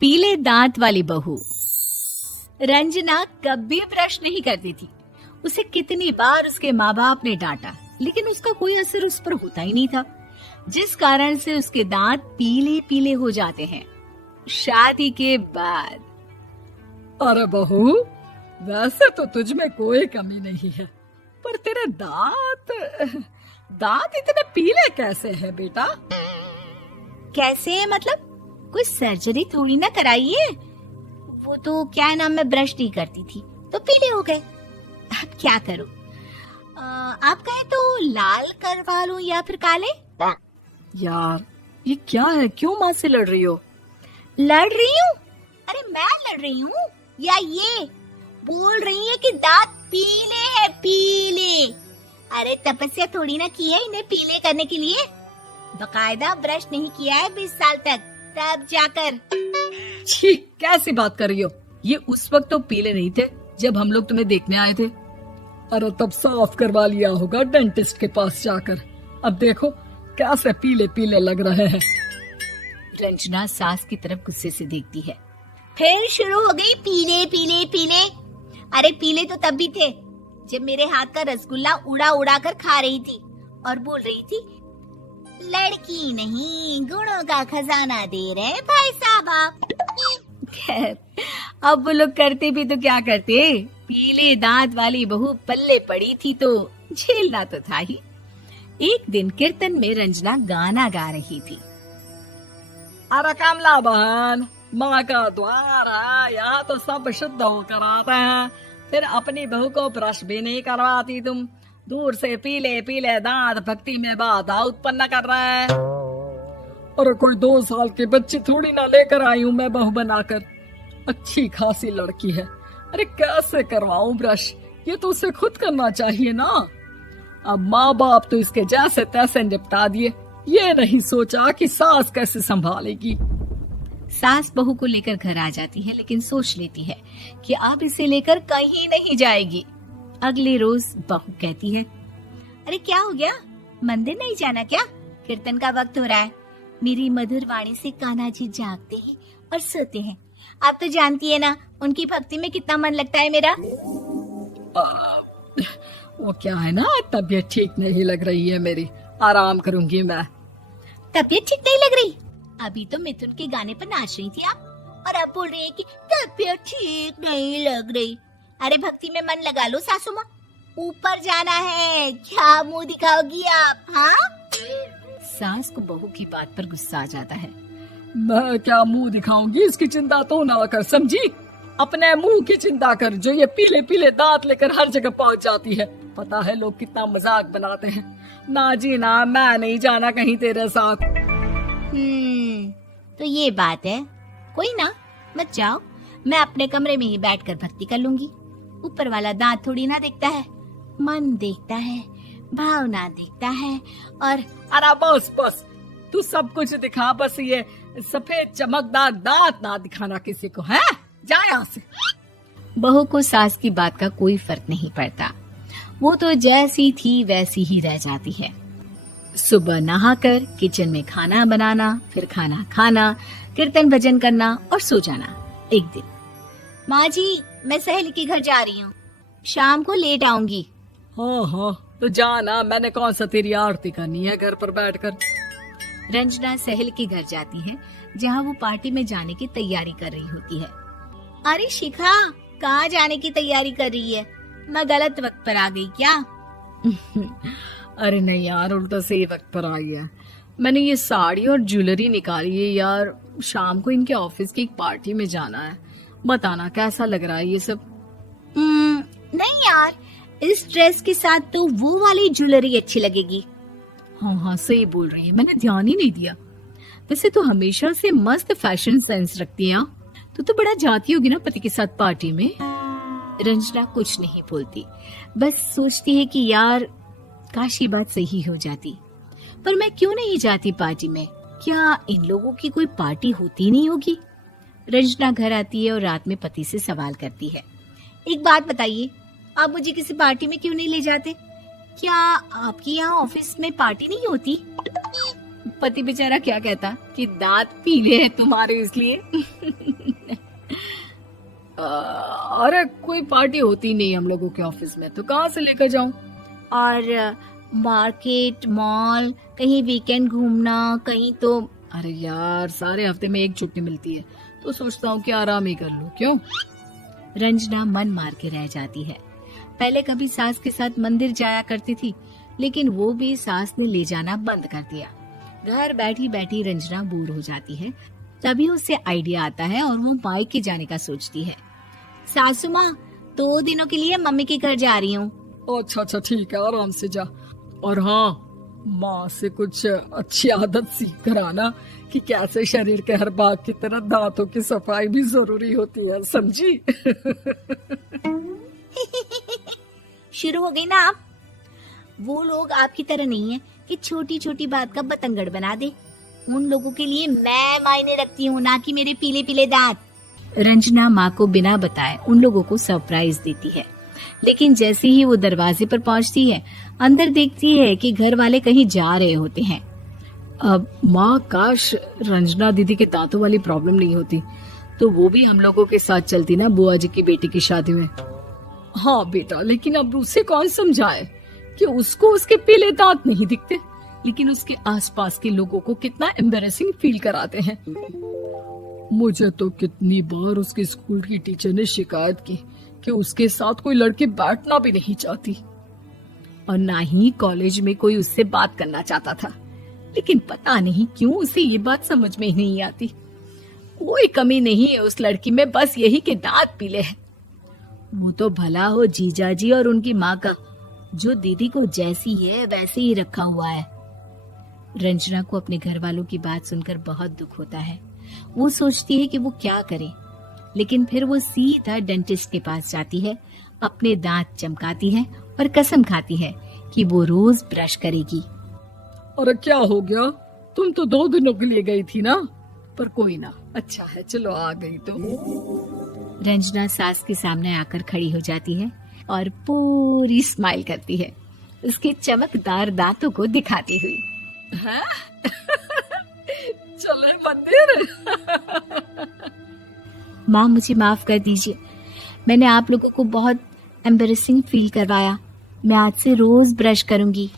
पीले दांत वाली बहू। रंजना कभी ब्रश नहीं करती थी। उसे कितनी बार उसके माँ बाप ने डांटा, लेकिन उसका कोई असर उस पर होता ही नहीं था, जिस कारण से उसके दांत पीले पीले हो जाते हैं। शादी के बाद अरे बहू, वैसे तो तुझ में कोई कमी नहीं है, पर तेरे दांत इतने पीले कैसे हैं बेटा? कैसे मतलब? कोई सर्जरी थोड़ी ना कराई है। वो तो क्या नाम, मैं ब्रश नहीं करती थी तो पीले हो गए। अब क्या करूं? आप कहें तो लाल करवा लूं या फिर काले? यार ये क्या है, क्यों माँ से लड़ रही हो? लड़ रही हूँ? अरे मैं लड़ रही हूँ या ये बोल रही है कि दांत पीले हैं, पीले। अरे तपस्या थोड़ी ना की है इन्हें पीले करने के लिए। बकायदा ब्रश नहीं किया है 20 साल तक, तब जाकर। छी, कैसी बात कर रही हो? ये उस वक्त तो पीले नहीं थे जब हम लोग तुम्हें देखने आए थे। अरे तब साफ करवा लिया होगा डेंटिस्ट के पास जाकर। अब देखो कैसे पीले पीले लग रहे हैं। रंजना सास की तरफ गुस्से से देखती है। फिर शुरू हो गई पीले पीले पीले। अरे पीले तो तब भी थे जब मेरे हाथ का रसगुल्ला उड़ा उड़ा कर खा रही थी और बोल रही थी, लड़की नहीं गुणों का खजाना दे रहे भाई साहब आप। खैर, अब वो लोग करते भी तो क्या करते, पीले दांत वाली बहू पल्ले पड़ी थी तो झेलना तो था ही। एक दिन कीर्तन में रंजना गाना गा रही थी। अरे कमला बहन, माँ का द्वार है, यहाँ तो सब शुद्ध होकर आते हैं, फिर अपनी बहू को ब्रश भी नहीं करवाती तुम। दूर से पीले पीले दांत भक्ति में बाधा उत्पन्न कर रहे हैं। अरे कोई 2 साल की बच्ची थोड़ी ना लेकर आई हूँ मैं बहू बनाकर। अच्छी खासी लड़की है, अरे कैसे करवाऊं ब्रश? ये तो उसे खुद करना चाहिए ना। अब माँ बाप तो इसके जैसे तैसे निपटा दिए, ये नहीं सोचा कि सास कैसे संभालेगी। सास बहू को लेकर घर आ जाती है, लेकिन सोच लेती है कि अब इसे लेकर कहीं नहीं जाएगी। अगले रोज बहू कहती है, अरे क्या हो गया, मंदिर नहीं जाना क्या? कीर्तन का वक्त हो रहा है। मेरी मधुर वाणी से कान्हा जी जागते हैं और सोते हैं। आप तो जानती है ना उनकी भक्ति में कितना मन लगता है मेरा। वो क्या है ना, तबीयत ठीक नहीं लग रही है मेरी, आराम करूंगी मैं। तबीयत ठीक नहीं लग रही? अभी तो मिथुन के गाने पर नाच रही थी आप, और अब बोल रही है कि तबीयत ठीक नहीं लग रही। अरे भक्ति में मन लगा लो सासू माँ, ऊपर जाना है, क्या मुंह दिखाओगी आप? हाँ? सास को बहू की बात पर गुस्सा आ जाता है। मैं क्या मुंह दिखाऊंगी, इसकी चिंता तो ना कर, समझी? अपने मुंह की चिंता कर, जो ये पीले पीले दांत लेकर हर जगह पहुंच जाती है। पता है लोग कितना मजाक बनाते हैं। ना जी ना, मैं नहीं जाना कहीं तेरे साथ। तो ये बात है, कोई ना, मत जाओ, मैं अपने कमरे में ही बैठकर भक्ति कर लूंगी। ऊपर वाला दांत थोड़ी ना देखता है, मन देखता है, भावना देखता है। और अरे बस बस, तू सब कुछ दिखा, बस ये सफेद चमकदार दांत ना दिखाना किसी को, है? जा यहाँ से। बहू को सास की बात का कोई फर्क नहीं पड़ता, वो तो जैसी थी वैसी ही रह जाती है। सुबह नहाकर किचन में खाना बनाना, फिर खाना खाना, कीर्तन भजन करना और सो जाना। एक दिन, माँ जी मैं सहेली के घर जा रही हूँ, शाम को लेट आऊंगी। हाँ हाँ तो जाना, मैंने कौन सा तेरी आरती करनी है घर पर बैठकर। रंजना सहेली के घर जाती है, जहाँ वो पार्टी में जाने की तैयारी कर रही होती है। अरे शिखा, कहाँ जाने की तैयारी कर रही है? मैं गलत वक्त पर आ गई क्या? अरे नहीं यार, उल्टा सही वक्त पर आ गया। मैंने ये साड़ी और ज्वेलरी निकाली है यार, शाम को इनके ऑफिस की एक पार्टी में जाना है। बताना कैसा लग रहा है ये सब? नहीं यार, इस ड्रेस के साथ तो वो वाली ज्वेलरी अच्छी लगेगी। हाँ हाँ सही बोल रही है, मैंने ध्यान ही नहीं दिया। वैसे तो हमेशा से मस्त फैशन सेंस रखती है। तो बड़ा जाती होगी ना पति के साथ पार्टी में। रंजना कुछ नहीं बोलती, बस सोचती है कि यार काश ये बात सही हो जाती, पर मैं क्यों नहीं जाती पार्टी में? क्या इन लोगों की कोई पार्टी होती नहीं होगी? रंजना घर आती है और रात में पति से सवाल करती है, एक बात बताइए, आप मुझे किसी पार्टी में क्यों नहीं ले जाते? क्या आपके यहाँ ऑफिस में पार्टी नहीं होती? पति बेचारा क्या कहता कि दांत पीले हैं तुम्हारे इसलिए। अरे कोई पार्टी होती नहीं हम लोगों के ऑफिस में, तो कहाँ से लेकर जाऊं? और मार्केट, मॉल, कहीं वीकेंड घूमना, कहीं तो। अरे यार सारे हफ्ते में एक छुट्टी मिलती है, तो सोचता हूँ कि आराम ही कर लूं। क्यों? रंजना मन मार के रह जाती है। पहले कभी सास के साथ मंदिर जाया करती थी, लेकिन वो भी सास ने ले जाना बंद कर दिया। घर बैठी बैठी रंजना बोर हो जाती है। तभी उसे आइडिया आता है और वो मायके जाने का सोचती है। सासू माँ, 2 दिनों के लिए मम्मी के घर जा रही हूँ। अच्छा ठीक है, आराम से जा। और हाँ, माँ से कुछ अच्छी आदत सीख कर आना कि कैसे शरीर के हर भाग की तरह दांतों की सफाई भी जरूरी होती है, समझी? शुरू हो गई ना आप। वो लोग आपकी तरह नहीं है कि छोटी छोटी बात का बतंगड़ बना दे। उन लोगों के लिए मैं मायने रखती हूँ, ना कि मेरे पीले पीले दांत। रंजना माँ को बिना बताए उन लोगों को सरप्राइज देती है, लेकिन जैसे ही वो दरवाजे पर पहुंचती है, अंदर देखती है कि घर वाले कहीं जा रहे होते हैं। अब माँ, काश रंजना दीदी के दांतों वाली प्रॉब्लम नहीं होती, तो वो भी हम लोगों के साथ चलती ना बुआ जी की बेटी की शादी में। हाँ बेटा, लेकिन अब उसे कौन समझाए कि उसको उसके पीले दांत नहीं दिखते, लेकिन उसके आसपास के लोगों को कितना एम्बैरेसिंग फील कराते हैं। मुझे तो कितनी बार उसके स्कूल की टीचर ने शिकायत की कि उसके साथ कोई लड़की बैठना भी नहीं चाहती, और ना ही कॉलेज में कोई उससे बात करना चाहता था। लेकिन पता नहीं क्यों उसे ये बात समझ में ही नहीं आती। कोई कमी नहीं है उस लड़की में, बस यही कि दांत पीले हैं। वो तो भला हो जीजा जी और उनकी माँ का, जो दीदी को जैसी है वैसे ही रखा हुआ है। रंजना को अपने घर वालों की बात सुनकर बहुत दुख होता है। वो सोचती है कि वो क्या करे, लेकिन फिर वो सीधा डेंटिस्ट के पास जाती है, अपने दांत चमकाती है और कसम खाती है कि वो रोज ब्रश करेगी। अरे क्या हो गया? तुम तो 2 दिनों के लिए गई थी ना, पर कोई ना, अच्छा है, चलो आ गई तो। रंजना सास के सामने आकर खड़ी हो जाती है और पूरी स्माइल करती है, उसके चमकदार दांतों को दिखाती हुई। हैं? चले मंदिर। माँ, मुझे माफ कर दीजिए, मैंने आप लोगों को बहुत एम्बैरेसिंग फील करवाया। मैं आज से रोज ब्रश करूंगी।